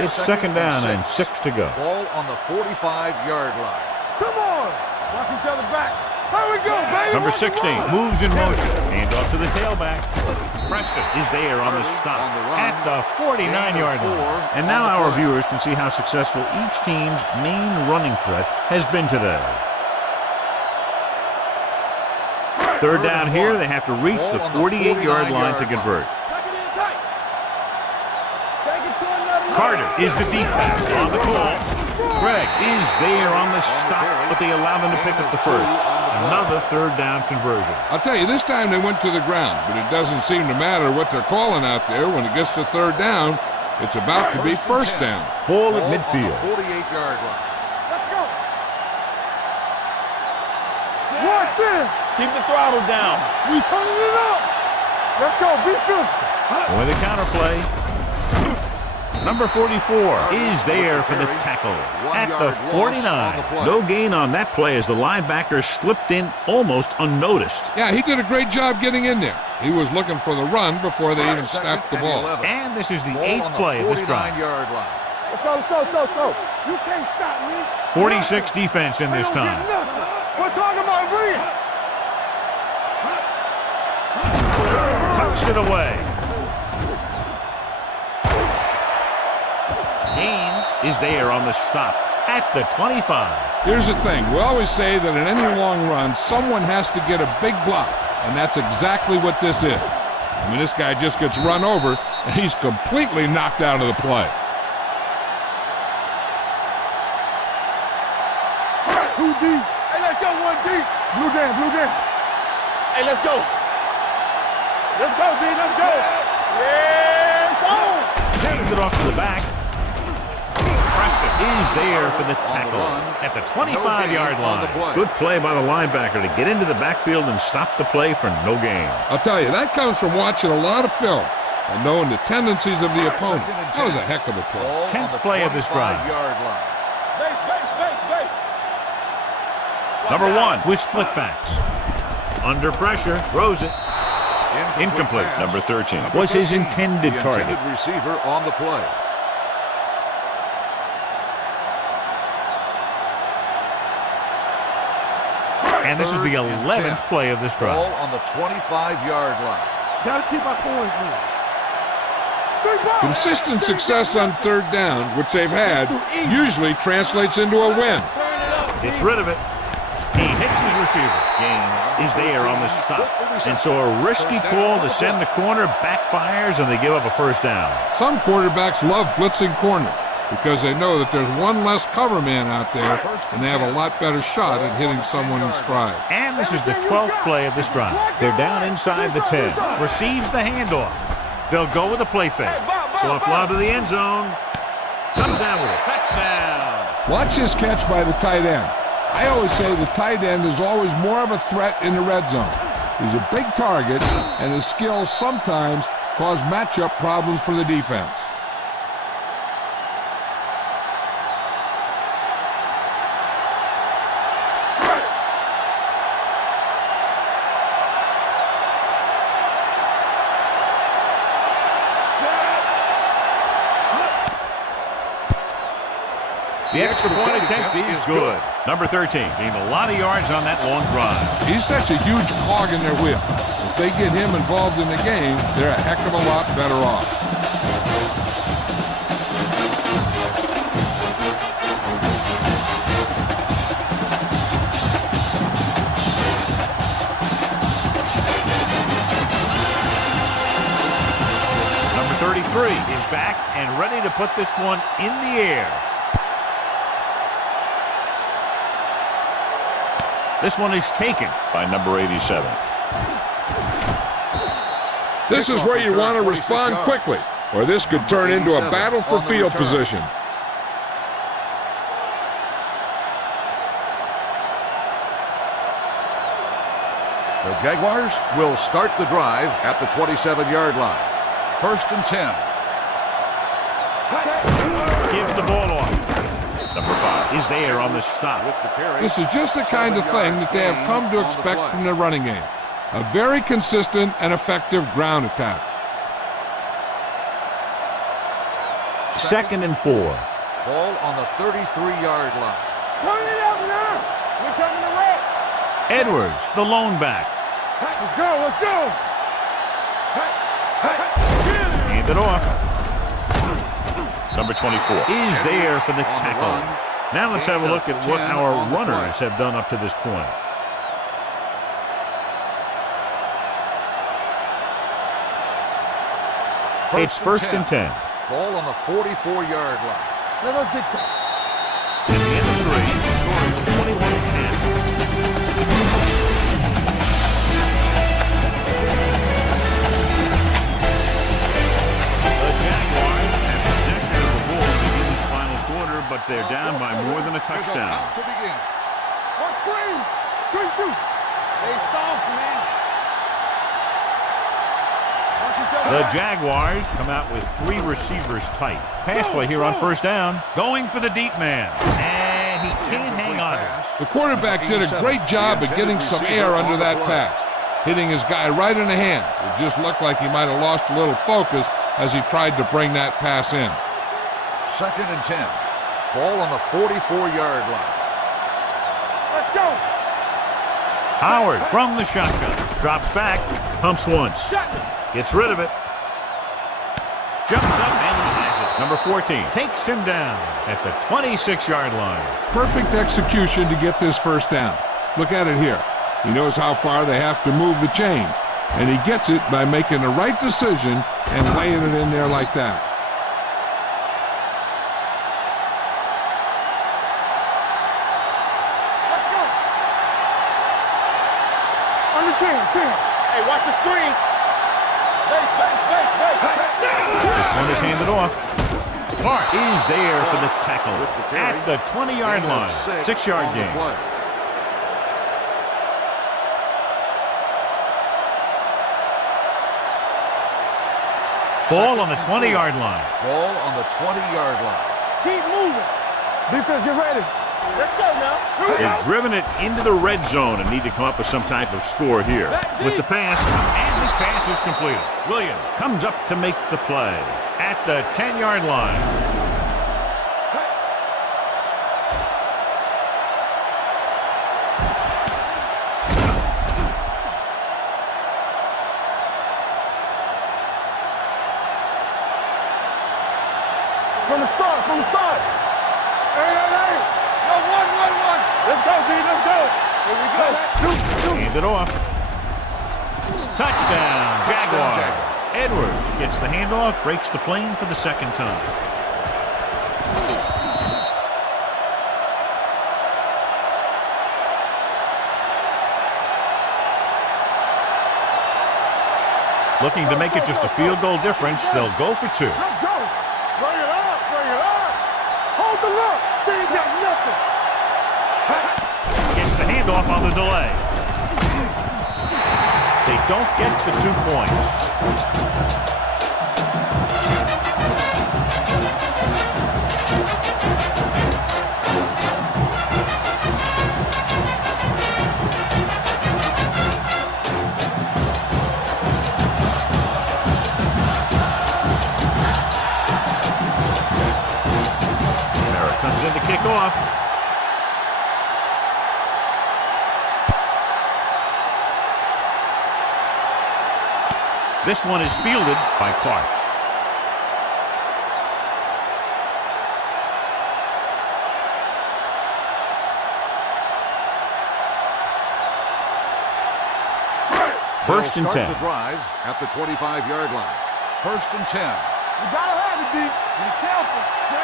It's 2nd down and 6 to go. Ball on the 45-yard line. Come on. Watch each other back. There we go, baby. Number 16 moves in motion. Hand off to the tailback. Preston is there on the stop at the 49-yard line. And now our viewers can see how successful each team's main running threat has been today. 3rd down here, they have to reach the 48-yard line to convert. Carter is the deep pass on the call. Gregg is there on the stop, but they allow them to pick up the first. Another 3rd down conversion. I'll tell you, this time they went to the ground, but it doesn't seem to matter what they're calling out there. When it gets to 3rd down, it's about to be 1st down. Ball at midfield. 48-yard line. Let's go. Watch this. Keep the throttle down. We turning it up. Let's go. Be physical. With the counterplay. Number 44 is there for the tackle at the 49. No gain on that play as the linebacker slipped in almost unnoticed. Yeah, he did a great job getting in there. He was looking for the run before they even snapped the ball. And this is the 8th play of this drive. Let's go. You can't stop me. 46 defense in this time. We're talking about real. Tucks it away. Gaines is there on the stop at the 25. Here's the thing. We always say that in any long run, someone has to get a big block, and that's exactly what this is. I mean, this guy just gets run over, and he's completely knocked out of the play. 2 deep. Hey, let's go 1 deep. Blue jam. Hey, let's go. Let's go, D. Let's go. Yeah, it's on. Hands it off to the back. Preston is there for the tackle at the 25-yard line. Good play by the linebacker to get into the backfield and stop the play for no gain. I'll tell you, that comes from watching a lot of film. and knowing the tendencies of the opponent. That was a heck of a play. 10th play of this drive. Base, base, base, base. Number 1 with split backs. Under pressure, throws it. Incomplete. Number 13 was his intended target. Receiver on the play. And this is the 11th play of this drive. Ball on the 25-yard line. Gotta keep our points now. Consistent success on third down, which they've had, usually translates into a win. Gets rid of it. He hits his receiver. Gaines is there on the stop. And so a risky call to send the corner backfires, and they give up a first down. Some quarterbacks love blitzing corner because they know that there's one less cover man out there, and they have a lot better shot at hitting someone in stride. And this is the 12th play of this drive. They're down inside the 10. Receives the handoff. They'll go with a play fake. Soft lob to the end zone. Comes down with it. Touchdown. Watch this catch by the tight end. I always say the tight end is always more of a threat in the red zone. He's a big target, and his skills sometimes cause matchup problems for the defense. The extra point attempt is good. Number 13 gained a lot of yards on that long drive. He's such a huge cog in their wheel. If they get him involved in the game, they're a heck of a lot better off. Number 33 is back and ready to put this one in the air. This one is taken by number 87. This is where you want to respond quickly, or this could turn into a battle for field position. The Jaguars will start the drive at the 27-yard line. 1st and 10. Gives the ball off. Number 5 is there on the stop. This is just the kind of thing that they have come to expect from their running game. A very consistent and effective ground attack. 2nd and 4. Ball on the 33-yard line. Turn it up now. We're coming to wreck. Edwards, the lone back. Let's go, let's go. Hand it off. Number 24 is there for the tackle. Now let's have a look at what our runners have done up to this point. It's 1st and 10. Ball on the 44-yard line. Let us dictate. At the end of 3, the score is 21-10. But they're down by more than a touchdown. What screen? Good shoot. They soft, man. The Jaguars come out with 3 receivers tight. Pass play here on 1st down. Going for the deep man. And he can't hang on to it. The quarterback did a great job at getting some air under that pass, hitting his guy right in the hand. It just looked like he might have lost a little focus as he tried to bring that pass in. 2nd and 10. Ball on the 44-yard line. Let's go. Howard from the shotgun. Drops back. Pumps once. Gets rid of it. Jumps up and he has it. Number 14 takes him down at the 26-yard line. Perfect execution to get this first down. Look at it here. He knows how far they have to move the chains, and he gets it by making the right decision and laying it in there like that. Hey, watch the screen. This one is handed off. Clark is there for the tackle at the 20-yard line. 6-yard gain. Ball on the 20-yard line. Ball on the 20-yard line. Keep moving. Defense, get ready. Let's go now. They've driven it into the red zone and need to come up with some type of score here. With the pass, and this pass is completed. Williams comes up to make the play at the 10-yard line. From the start. Hey. No, one. Let's go, D, let's go. Here we go. Hand it off. Touchdown, Jaguars. Edwards gets the handoff, breaks the plane for the second time. Looking to make it just a field goal difference, they'll go for 2. Let's go. Bring it up. Hold the look. They ain't got nothing. Gets the handoff on the delay. They don't get the 2 points. There comes in to kick off. This one is fielded by Clark. First and 10. Start the drive at the 25-yard line. First and 10. You gotta have it, D. Be careful.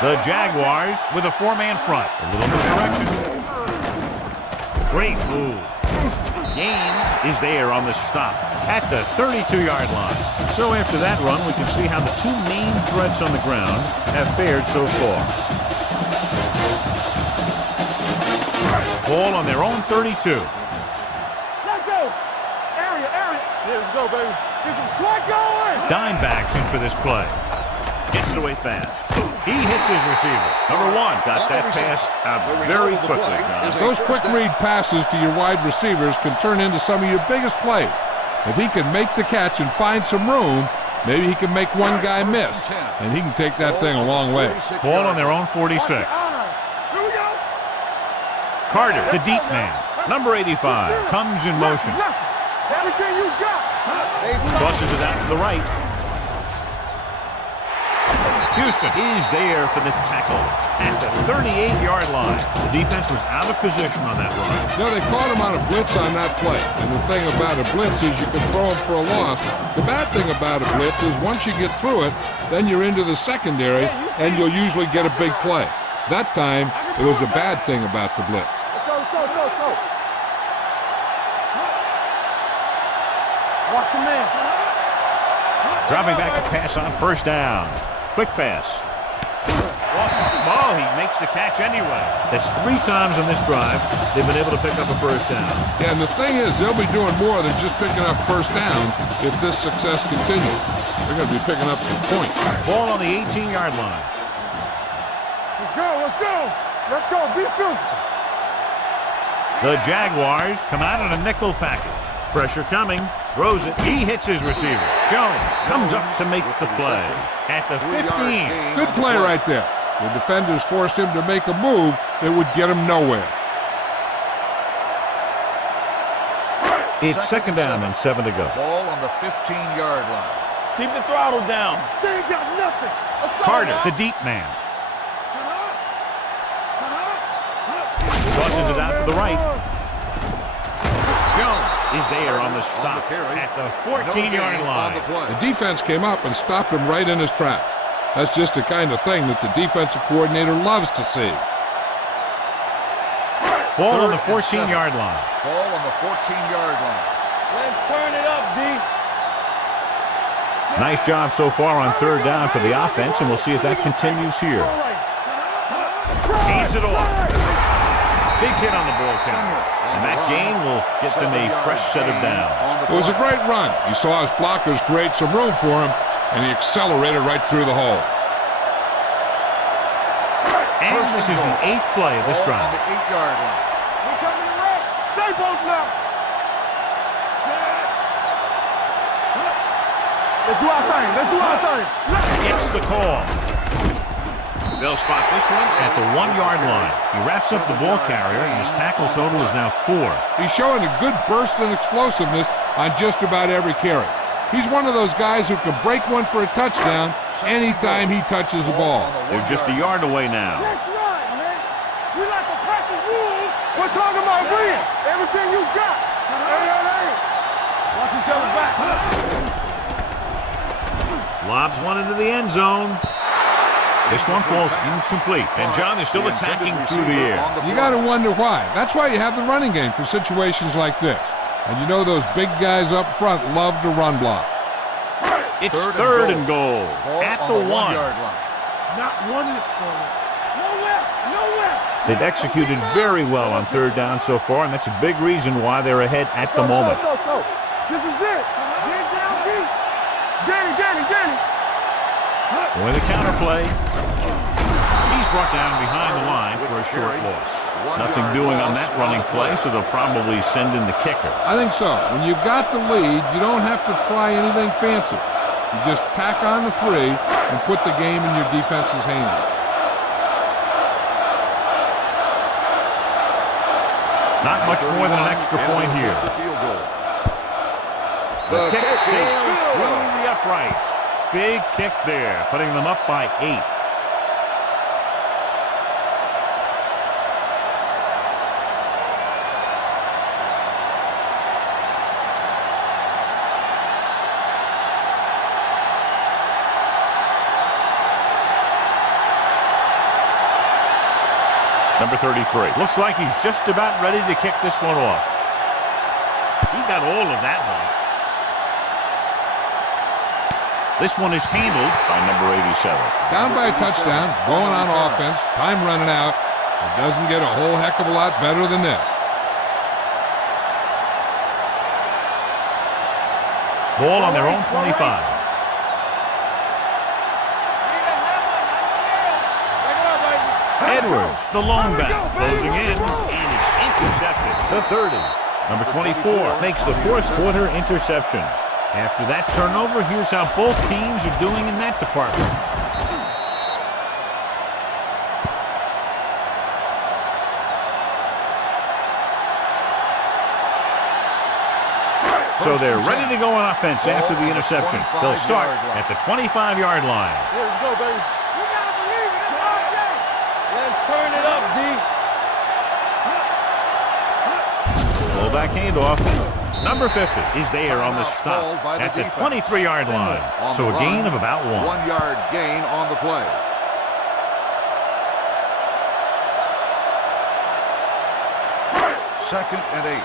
The Jaguars with a 4-man front. A little misdirection. Great move. Gaines is there on the stop at the 32-yard line. So after that run, we can see how the 2 main threats on the ground have fared so far. Ball on their own 32. Let's go. Area. Yeah, let's go, baby. Get some SWAC going. Dime backs in for this play. Gets it away fast. He hits his receiver. Number 1 got that pass out very quickly, John. Those quick read passes to your wide receivers can turn into some of your biggest plays. If he can make the catch and find some room, maybe he can make one guy miss, and he can take that thing a long way. Ball on their own 46. Here we go. Carter, the deep man. Number 85 comes in motion. Everything you got. Tosses it out to the right. Houston is there for the tackle at the 38-yard line. The defense was out of position on that run. No, they caught him on a blitz on that play. And the thing about a blitz is you can throw him for a loss. The bad thing about a blitz is once you get through it, then you're into the secondary, and you'll usually get a big play. That time, it was a bad thing about the blitz. Let's go. Watch him, man. Dropping back to pass on first down. Quick pass. Oh, he makes the catch anyway. That's 3 times on this drive they've been able to pick up a first down. Yeah, and the thing is, they'll be doing more than just picking up first downs if this success continues. They're going to be picking up some points. Ball on the 18-yard line. Let's go. Be physical. The Jaguars come out in a nickel package. Pressure coming. Throws it. He hits his receiver. Jones comes up to make the play at the 15. Good play right there. The defenders forced him to make a move that would get him nowhere. It's second down and 7 to go. Ball on the 15-yard line. Keep the throttle down. They ain't got nothing. Let's go. Carter, the deep man. Tosses it out to the right. Jones is there on the stop at the 14-yard line. The defense came up and stopped him right in his tracks. That's just the kind of thing that the defensive coordinator loves to see. Ball on the 14-yard line. Ball on the 14-yard line. Let's turn it up, D. Nice job so far on third down for the offense, and we'll see if that continues here. Hands it off. Big hit on the ball count. And that gain will get them a fresh set of downs. It was a great run. He saw his blockers create some room for him, and he accelerated right through the hole. And this is the 8th play of this Ball drive. on the 8-yard line. We coming to red. Stay both now. Let's do our thing. Let's do our thing. Gets the call. They'll spot this one at the 1-yard line. He wraps up the ball carrier, and his tackle total is now 4. He's showing a good burst and explosiveness on just about every carry. He's one of those guys who can break one for a touchdown anytime he touches the ball. They're just a yard away now. Let's run, man. We like to practice rules. We're talking about bringing everything you got. Hey. Watch each other back. Lobs one into the end zone. This one falls incomplete. And, John, they're still attacking through the air. You got to wonder why. That's why you have the running game for situations like this. And you know those big guys up front love to run block. It's third and goal at the 1. Not one of this, fellas. Nowhere. They've executed very well on third down so far, and that's a big reason why they're ahead at the moment. Go. This is it. Get down deep. Danny. Going the counter play. He's brought down behind the line for a short loss. Nothing doing on that running play, so they'll probably send in the kicker. I think so. When you've got the lead, you don't have to try anything fancy. You just tack on the 3 and put the game in your defense's hands. Not much more than an extra point here. The kick sails through the uprights. Big kick there, putting them up by 8. Number 33. Looks like he's just about ready to kick this one off. He got all of that one. This one is handled by number 87. Down by a touchdown, going on offense, time running out. It doesn't get a whole heck of a lot better than this. Ball on their own 25. Edwards, the lone back, closing in, and it's intercepted. The 30. Number 24 makes the fourth quarter interception. After that turnover, here's how both teams are doing in that department. So they're ready to go on offense after the interception. They'll start at the 25-yard line. Here we go, baby. You gotta believe it. It's our day. Let's turn it up, D. Fullback handoff. Number 50 is there on the stop at the 23-yard line. So a gain of about 1. 1-yard gain on the play. Second and 8.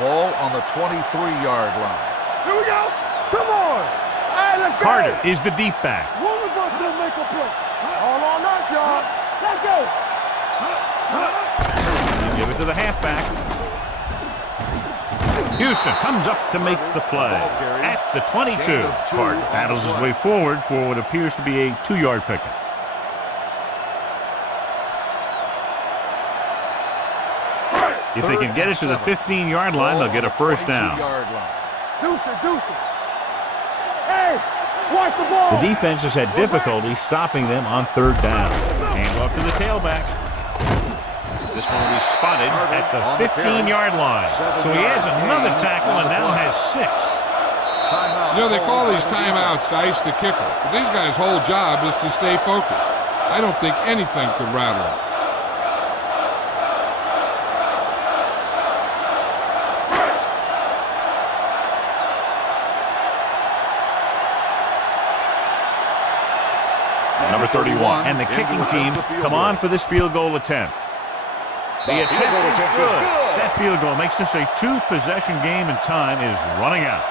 Ball on the 23-yard line. Here we go. Come on. All right, let's go. Carter is the deep back. One of us will make a play. All on us, y'all. Let's go. Give it to the halfback. Houston comes up to make the play at the 22. Carter battles his way forward for what appears to be a 2-yard pickup. If they can get it to the 15-yard line, they'll get a first down. Deuce it. Hey, watch the ball. The defense has had difficulty stopping them on third down. Hand off to the tailback. This one will be spotted at the 15-yard line. So he adds another tackle and now has 6. You know, they call these timeouts to ice the kicker. But these guys' whole job is to stay focused. I don't think anything could rattle them. Number 31 and the kicking team come on for this field goal attempt. The attempt is good. That field goal makes this a 2-possession game and time is running out.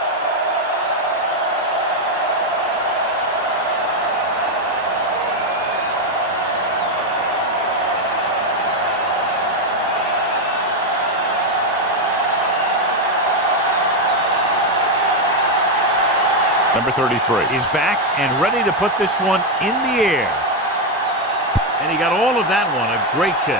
Number 33 is back and ready to put this one in the air. And he got all of that one. A great kick.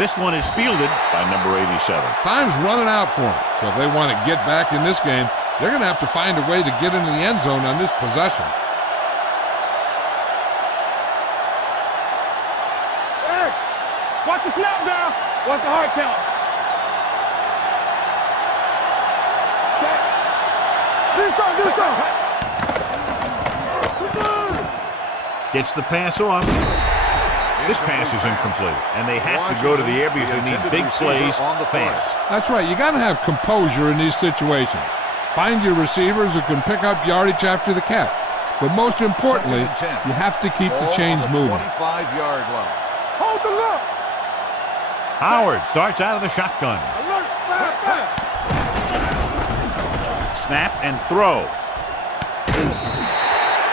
This one is fielded by number 87. Time's running out for them. So if they want to get back in this game, they're going to have to find a way to get into the end zone on this possession. Hey, watch the snap down. Watch the hard count. Do something. Gets the pass off. This pass is incomplete, and they have to go to the air because they need big plays fast. That's right. You got to have composure in these situations. Find your receivers who can pick up yardage after the catch. But most importantly, you have to keep the chains moving. 25-yard line. Hold the look. Howard starts out of the shotgun. Snap and throw.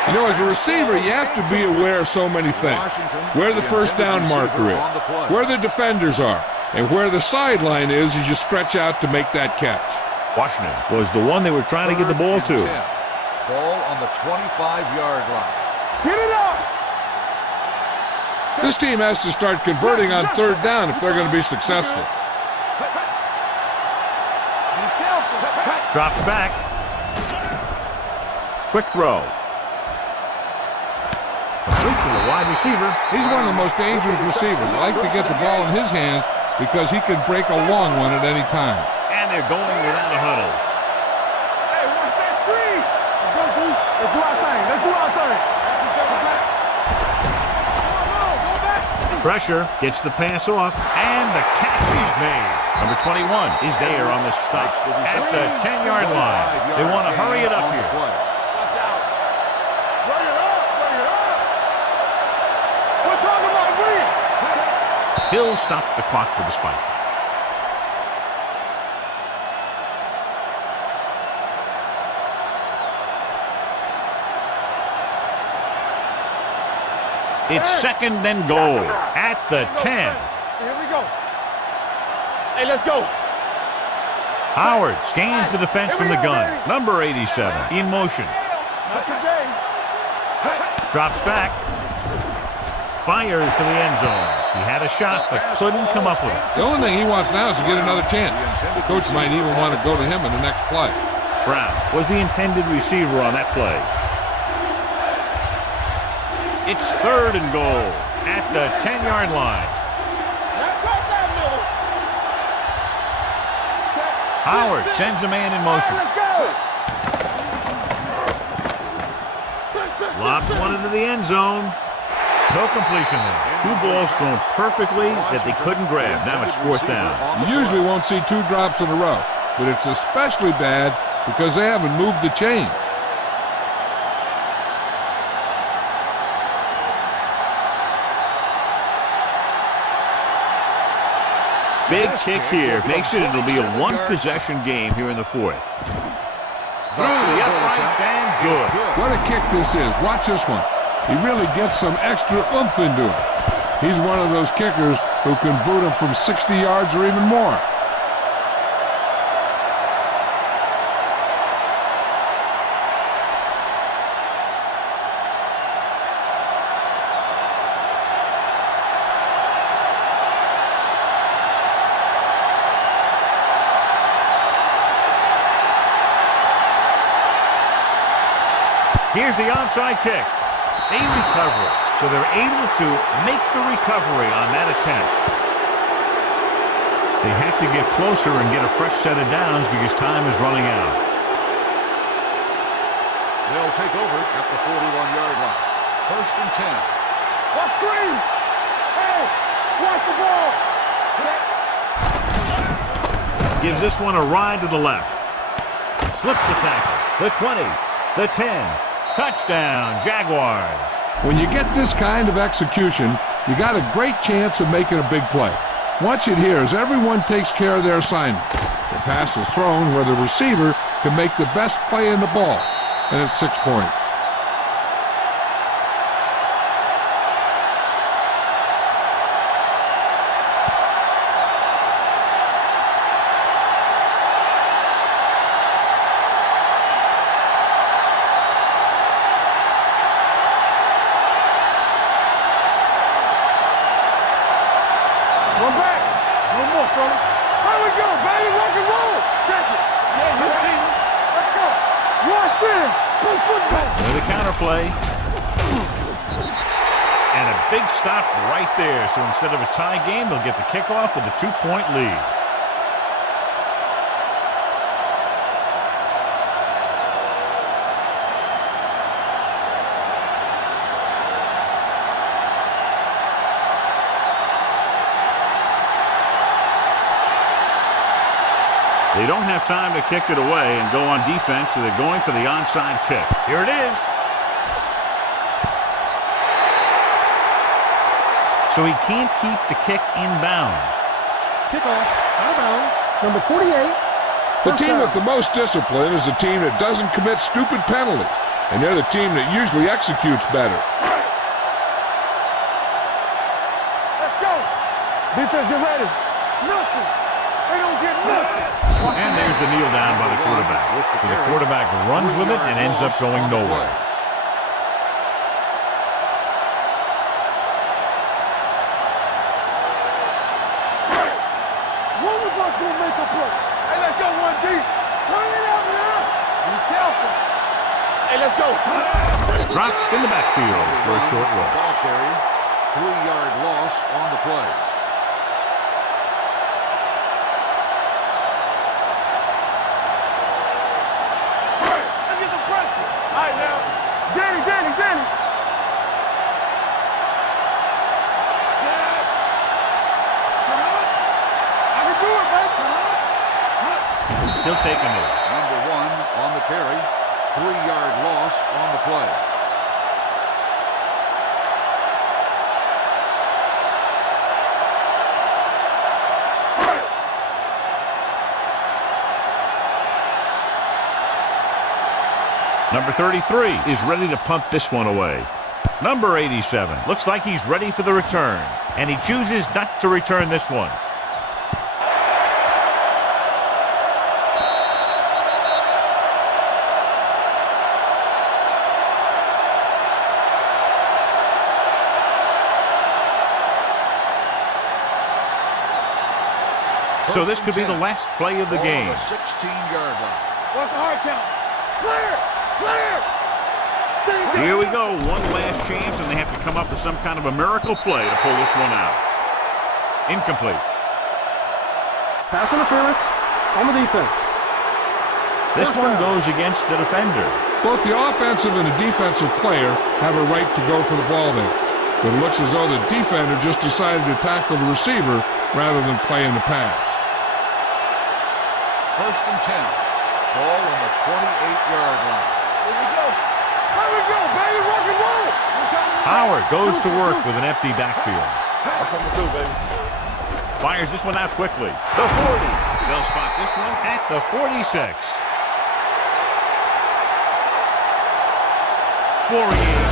You know, as a receiver, you have to be aware of so many things. Where the first down marker is, where the defenders are, and where the sideline is as you stretch out to make that catch. Washington was the one they were trying to get the ball to. Ball on the 25-yard line. Get it up. This team has to start converting on third down if they're going to be successful. Be careful. Drops back. Quick throw. Complete to the wide receiver. He's one of the most dangerous receivers. I like to get the ball in his hands because he can break a long one at any time. And they're going without a huddle. Hey, watch that screen. Let's do our thing. Let's do our thing. Pressure gets the pass off, and the catch is made. Number 21 is there on the stop at the 10-yard line. They want to hurry it up here. Watch out. Bring it up. Bring it up. We're talking about green. He'll stop the clock with the spike. It's second and goal at the 10. Here we go. Hey, let's go. Howard scans the defense from the gun. Number 87 in motion. Not today. Drops back. Fires to the end zone. He had a shot but couldn't come up with it. The only thing he wants now is to get another chance. The coach might even want to go to him in the next play. Brown was the intended receiver on that play. It's third and goal at the 10-yard line. Howard sends a man in motion. Lobs one into the end zone. No completion there. Two balls thrown perfectly that they couldn't grab. Now it's fourth down. You usually won't see two drops in a row, but it's especially bad because they haven't moved the chain. Big kick here. Makes it, it'll be a one-possession game here in the fourth. Through the uprights and good. What a kick this is. Watch this one. He really gets some extra oomph into it. He's one of those kickers who can boot him from 60 yards or even more. Here's the onside kick. They recover, so they're able to make the recovery on that attempt. They have to get closer and get a fresh set of downs because time is running out. They'll take over at the 41-yard line. First and 10. Watch screen. Hey, watch the ball. Gives this one a ride to the left. Slips the tackle. The 20. The 10. Touchdown, Jaguars. When you get this kind of execution, you got a great chance of making a big play. Watch it here as everyone takes care of their assignment. The pass is thrown where the receiver can make the best play in the ball, and it's 6 points. play. And a big stop right there. So instead of a tie game, they'll get the kickoff with a 2-point lead. They don't have time to kick it away and go on defense, so they're going for the onside kick. Here it is. So he can't keep the kick in bounds. Kickoff, out of bounds, number 48. The team with the most discipline is the team that doesn't commit stupid penalties, and they're the team that usually executes better. Let's go. Defense, get ready. Nothing. They don't get nothing. And there's the kneel down by the quarterback. So the quarterback runs with it and ends up going nowhere. One of us will make a play. Hey, let's go one deep. Turn it out now. Be careful. Hey, let's go. Dropped in the backfield for a short loss. 3-yard loss on the play. Danny. I can do it, baby. He'll take a knee. Number 1 on the carry. 3-yard loss on the play. Number 33 is ready to punt this one away. Number 87 looks like he's ready for the return, and he chooses not to return this one. So this could be the last play of the game. 16-yard line. What's the hard count? Clear! Here we go, one last chance, and they have to come up with some kind of a miracle play to pull this one out. Incomplete. Pass interference on the defense. This one goes against the defender. Both the offensive and the defensive player have a right to go for the ball there. But it looks as though the defender just decided to tackle the receiver rather than play in the pass. 1st and 10. Ball on the 28-yard line. Here we go. Here we go, baby. Rock and roll. Howard goes to work with an empty backfield. I'm coming through, baby. Fires this one out quickly. The 40. They'll spot this one at the 46. 48.